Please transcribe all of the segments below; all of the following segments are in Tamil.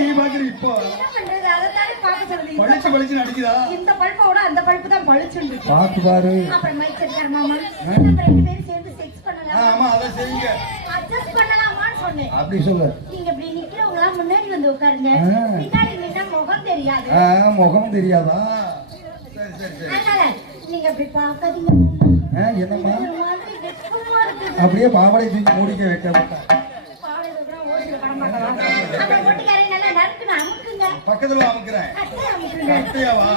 நீ பாக்குற இப்போ பளிச்சு பளிச்சு நடிக்குதா? இந்த பல்போட அந்த பல்பு தான் பளிச்சுன்னு இருக்கு. பாத்து பாரு. அப்புறம் மைக் செட்டர் மாமா நம்ம ரெண்டு பேரும் சேர்ந்து செக்ஸ் பண்ணலாம். ஆமா அத செய்யுங்க. அட்ஜஸ்ட் பண்ணலாமான்னு சொன்னேன். அப்படி சொல்லு. நீங்க இப்படி நிக்கிறவங்க முன்னாடி வந்து உட்காருங்க. பின்னாடி நின்னா முகம் தெரியாது. முகம் தெரியாதா? சரி சரி சரி. அதனால நீங்க அப்படி பாக்காதீங்க. என்னம்மா? அப்படியே பாவாடை தூக்கி மூடிக்க வைக்க. பக்கத்துல அமுக்குறேன். கட்டையாவா?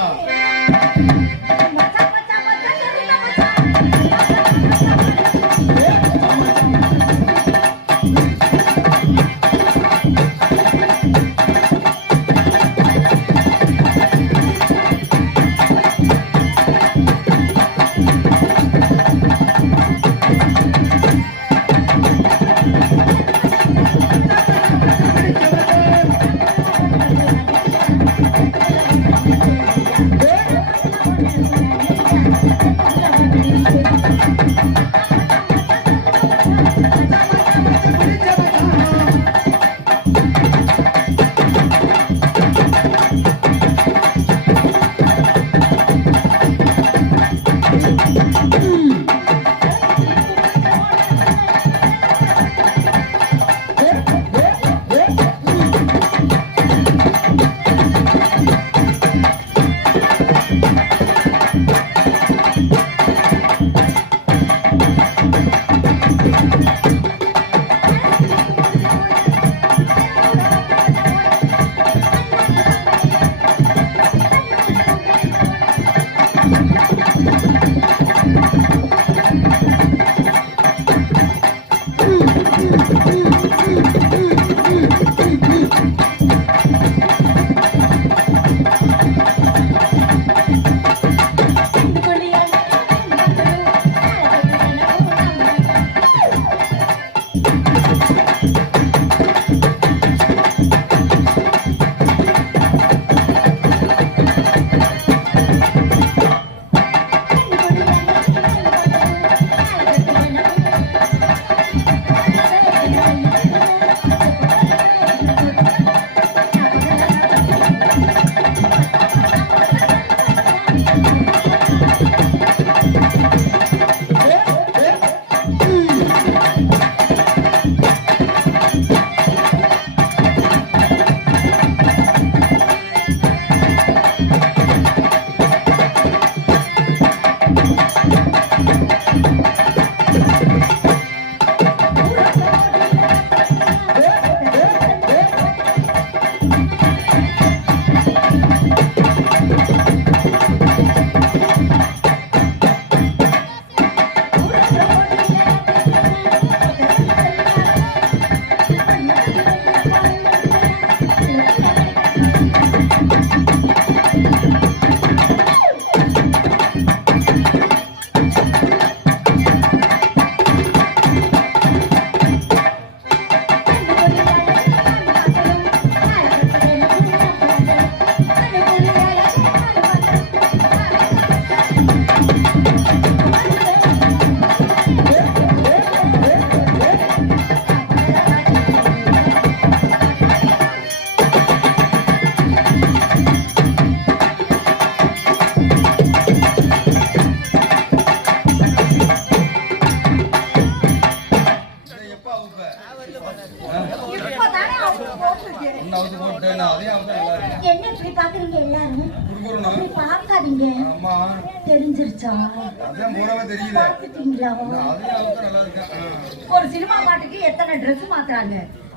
ஒரு சினிமா பாட்டுக்கு எத்தனை ட்ரெஸ் மாத்துறாங்க.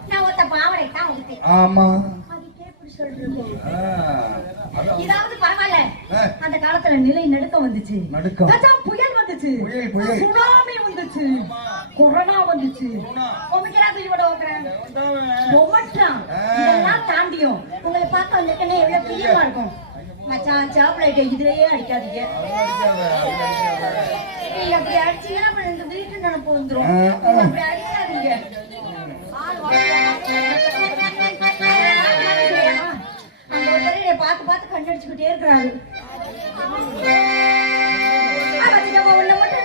நான் ஒத்த பாவாடை தான் ஊத்தேன். ஆமா இதாவது பரவாயில்ல. அந்த காலத்துல நிலை நடுக்கம் வந்துச்சு, புயல் வந்துச்சு, சுனாமி வந்துச்சு, கொரோனா வந்துச்சு, இதெல்லாம் தாண்டியும் உங்களை பார்க்க வந்திருக்கேன்னு எவ்வளவு பிரியமா இருக்கும். மச்சான் சாப்பிட இதுலயே அடிக்காதீங்க. அப்படி அடிச்சீங்கன்னா அப்புறம் இந்த வீட்டு நினைப்பு வந்துரும். அப்படி அடிக்காதீங்க. அந்த ஒருத்தரை பார்த்து பார்த்து கண்ணடிச்சுக்கிட்டே இருக்கிறாரு. உன்னை மட்டும்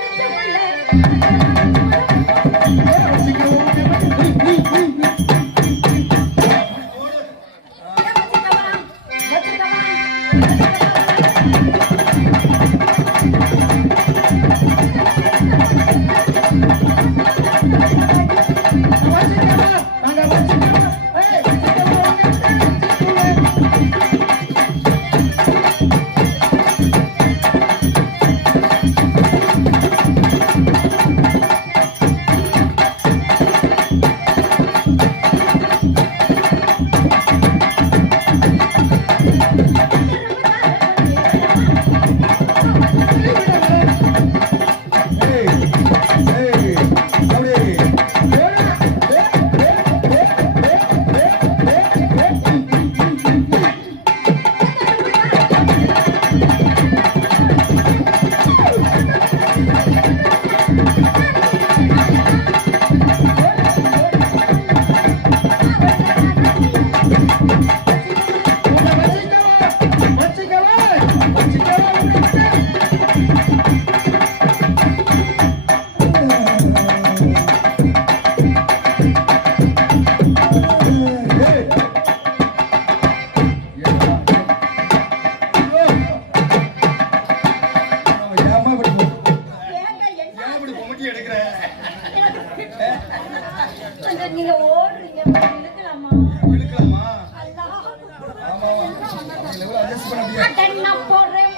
நீங்க ஓடுறீங்க இழுக்கலாமா நான் போடுறேன்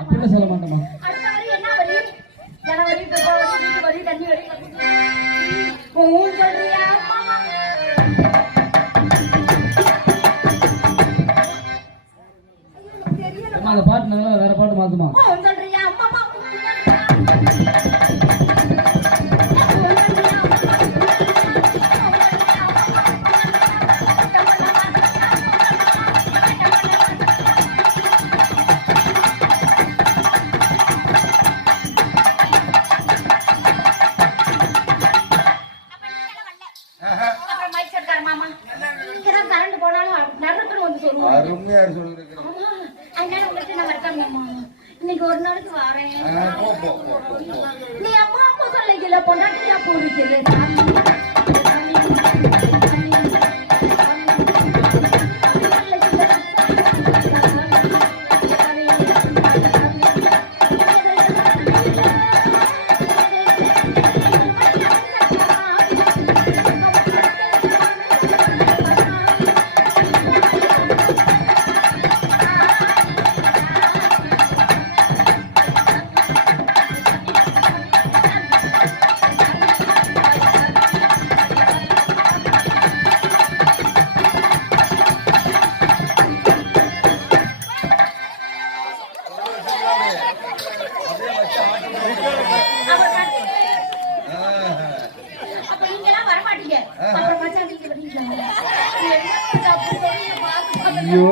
அப்படிலாம் சொல்ல மாட்டேமா. அடுத்த வரி என்ன வரி? ஜனவரி, பிப்ரவரி, வீட்டு வரி, தண்ணி வரி, ஊன் சொல்றியா மாமா? அம்மா அந்த பாட்டு நல்லா வேற பாட்டு மாத்துமா. ஊன் சொல்றியா மாமா? அப்புறம் மைக் செட்கார மாமா இங்கதான் கரண்ட் போனாலும் நடுக்குன்னு வந்து சொல்லுவாங்க. அருமையா சொல்லுங்க. ஆமா, அதனால உங்கள்கிட்ட நான் வரட்டேன் மாமா. இன்னைக்கு ஒரு நாளைக்கு வரேன். நீ அம்மா அம்மா சொல்லிக்கல பொண்டாட்டியா போடுறது அப்ப நீங்க எல்லாம் வரமாட்டீங்க. அப்புறம் மச்சான் வீட்டுல வரீங்களா? ஐயோ